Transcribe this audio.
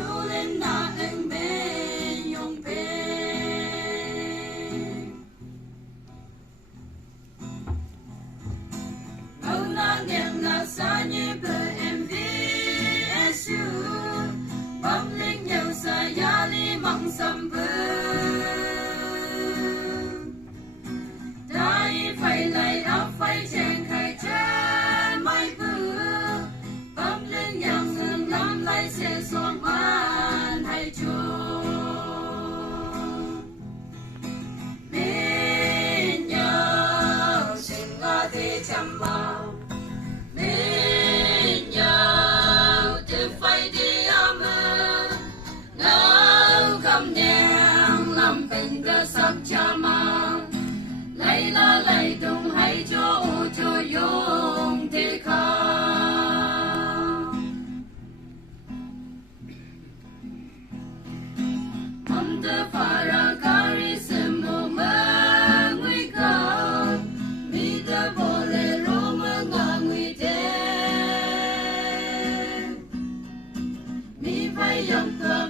lên na anh bên yong pe ngâu na niệm na sa nhẹ bờ em vi esu bấm linh nhau sa ya li mong sam bờ đại phải lại áp phải chen khai chen mai bờ bấm linh nhau ngừng lắm lại sẽ xuống man hay chúa bên nhau xin ngã thế chăm bao bên nhau từ phải đi âm ngao cầm nhang làm bình đã sắp cha mang lấy la lấy tung hay cho dùng thế khang âm tơ phá ra cari semu mơ nguy cơ mi tơ bồ lê rô mơ ngà nguy thế mi phải dòng cơ